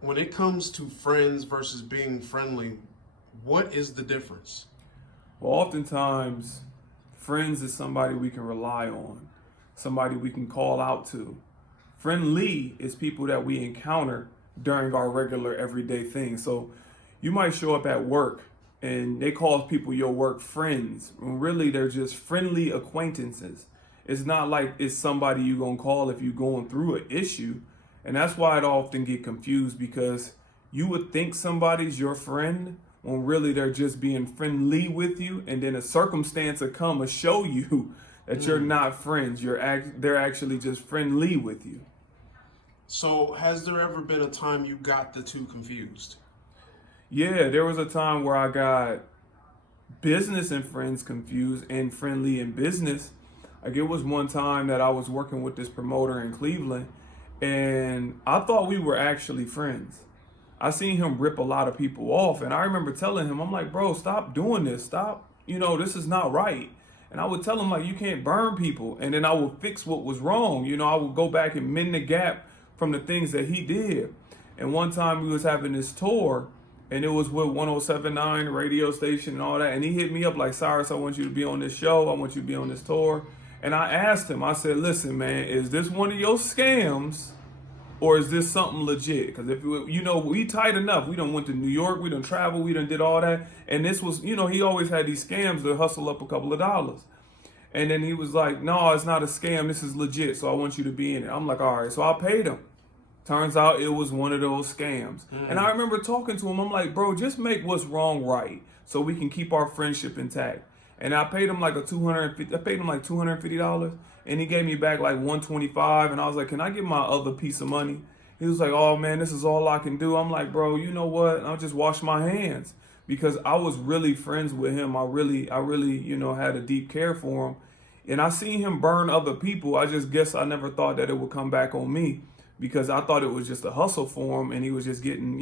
when it comes to friends versus being friendly, what is the difference? Well, oftentimes, friends is somebody we can rely on, somebody we can call out to. Friendly is people that we encounter during our regular everyday things. So you might show up at work and they call people your work friends. When really they're just friendly acquaintances. It's not like it's somebody you're gonna call if you're going through an issue. And that's why it often get confused because you would think somebody's your friend when really they're just being friendly with you, and then a circumstance will come and show you that you're not friends. They're actually just friendly with you. So, has there ever been a time you got the two confused? Yeah, there was a time where I got business and friends confused and friendly and business. Like it was one time that I was working with this promoter in Cleveland and I thought we were actually friends. I seen him rip a lot of people off and I remember telling him, I'm like, bro, stop doing this. Stop. This is not right. And I would tell him like you can't burn people. And then I would fix what was wrong. I would go back and mend the gap from the things that he did. And one time we was having this tour and it was with 1079 radio station and all that. And he hit me up like, Cyrus, I want you to be on this show. I want you to be on this tour. And I asked him, I said, listen, man, is this one of your scams or is this something legit? Because if we tight enough, we done went to New York, we done traveled, we done did all that. And this was, he always had these scams to hustle up a couple of dollars. And then he was like, no, it's not a scam. This is legit. So I want you to be in it. I'm like, all right. So I paid him. Turns out it was one of those scams. And I remember talking to him. I'm like, bro, just make what's wrong right so we can keep our friendship intact. And I paid him like $250, and he gave me back like 125. And I was like, can I get my other piece of money? He was like, oh man, this is all I can do. I'm like, bro, you know what? And I'll just wash my hands because I was really friends with him. I really, had a deep care for him. And I seen him burn other people. I just guess I never thought that it would come back on me because I thought it was just a hustle for him and he was just getting,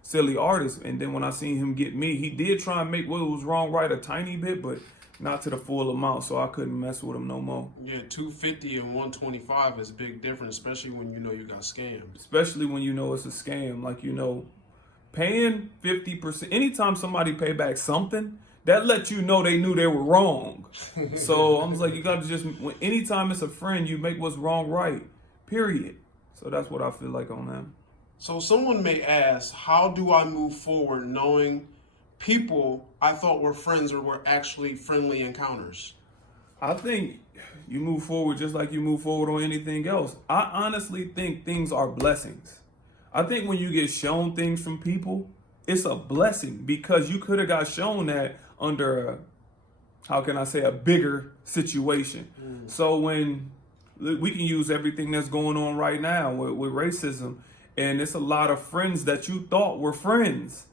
silly artists. And then when I seen him get me, he did try and make what was wrong right a tiny bit, but not to the full amount. So I couldn't mess with him no more. Yeah, 250 and 125 is a big difference, especially when you know you got scammed. Especially when you know it's a scam. Like, paying 50%, anytime somebody pay back something, that lets you know they knew they were wrong. So I was like, you got to anytime it's a friend, you make what's wrong right, period. So that's what I feel like on that. So someone may ask, how do I move forward knowing people I thought were friends or were actually friendly encounters? I think you move forward just like you move forward on anything else. I honestly think things are blessings. I think when you get shown things from people, it's a blessing because you could have got shown that under a bigger situation. So when we can use everything that's going on right now with racism, and it's a lot of friends that you thought were friends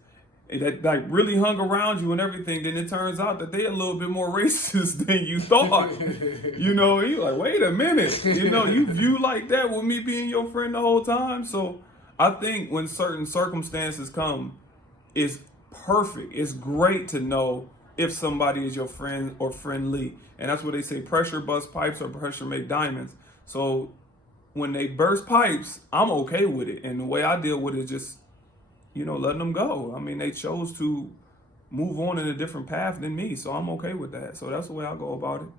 that like really hung around you and everything, then it turns out that they're a little bit more racist than you thought. You're like, wait a minute, you view like that with me being your friend the whole time. So I think when certain circumstances come, it's perfect. It's great to know if somebody is your friend or friendly. And that's what they say, pressure bust pipes or pressure make diamonds. So when they burst pipes, I'm okay with it. And the way I deal with it is just, letting them go. I mean, they chose to move on in a different path than me. So I'm okay with that. So that's the way I go about it.